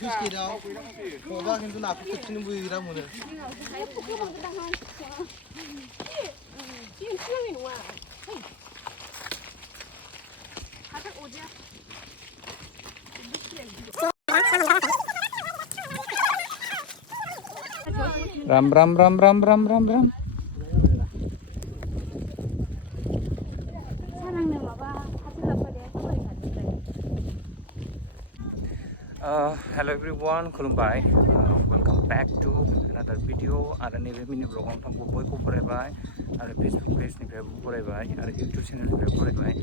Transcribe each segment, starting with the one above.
휴식이라 뭐가 근데 나쁘 붙이는 부위라 뭐는 ram ram ram ram ram ram ram. Hello everyone, khulumbai. Welcome back to another video. Ada nebe mini vlog ang thamko boy ko poraibai. Ada Facebook page ni phe poraibai. Ada YouTube channel ni phe poraibai.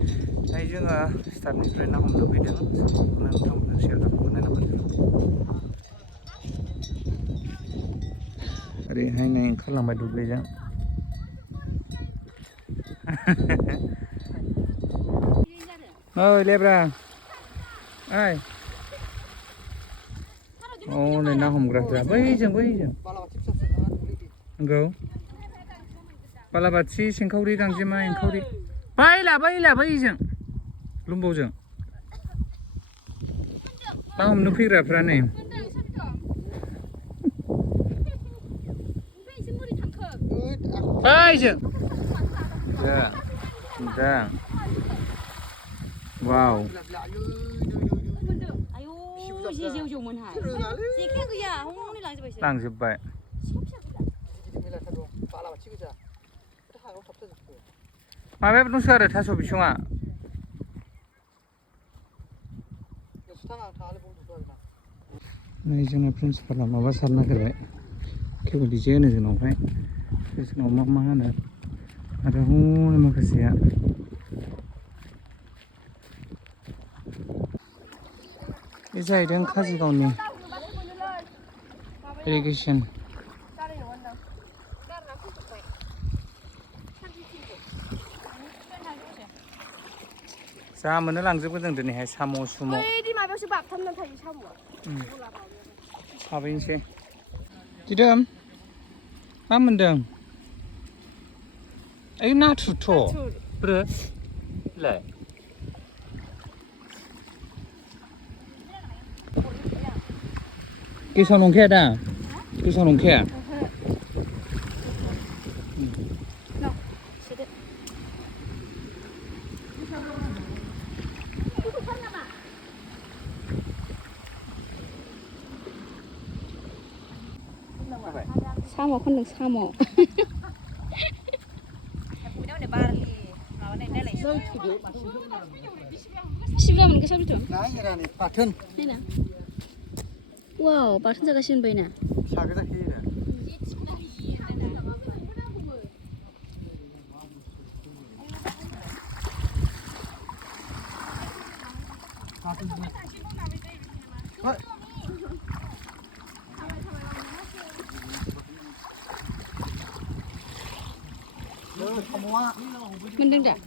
Ai jonga start ni friend na hom lobideng. Nang tham share kam ko na na bani. Are hai nai khalang bai duble jang. Oi lebra. Ai. Oh, này nó không ra bây giờ. Go. Balabachi xin khâu đi càng gì mà khâu đi. Bây là bây giờ. Lùm bao giờ. Tao không nuôi ra fra này. Bây giờ. Dạ. Wow. Lang giúp vậy. Mà bé nó sợ được thay số bị không ạ? Này chúng ta principal làm mà sao nó cái vậy? Cái gì chơi này thì nó phải, cái nó mama nữa. Ada hôn mà cái gì ạ? 이 사이는 가지가 없네. irrigation. 자, 문을 랑집거든 드니 해 사모 수모. 사빈시. 지금 아문등. 에이 나 투토. 그래? 래. cái sao nông khe đã cái sao nông khe sao mà không được sao mà 시비가 뭔가 샤비 좀. 나이라니 파튼 네나. 와우, 바튼자가 신은 보이나? 사그다 키네. Mending dah.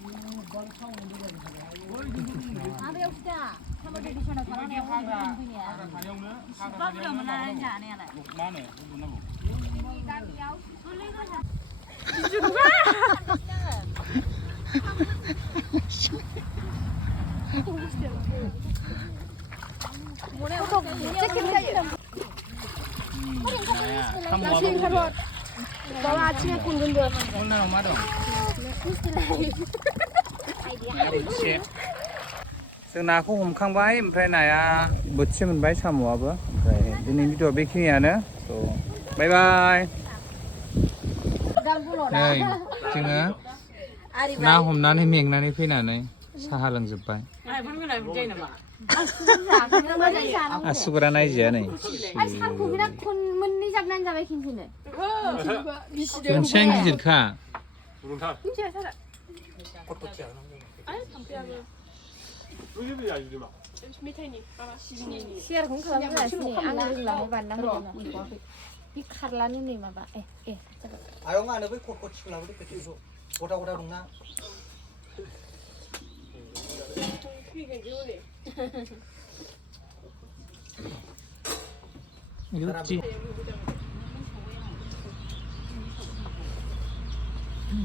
Bawa acinya pun gendut. 오늘 엄마도 जों नाखौ हमखांबाय ओमफ्राय नाया बोथिसे मोनबाय साम'आबो ओमफ्राय दिनैनि भिडिअ'आ बेखिनियानो स' बाय बाय नै जोङो ना हमनानै मेंनानै फैनानै साहा लोंजोब्बाय आसुगुरा नायजाया नै मोनसेयानो गिदिरखा 시야를 공부하면 아시니 안을 나해봤나 하잖아. 이 칼라는 네 마봐. 에. 아영아 너 왜 꽃꽃 치려고 그래? 계속 고다고다 동나. 이렇지.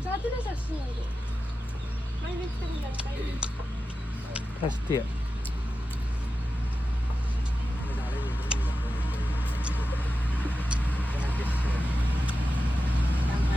자들에서 쓰는 거. 파스티야.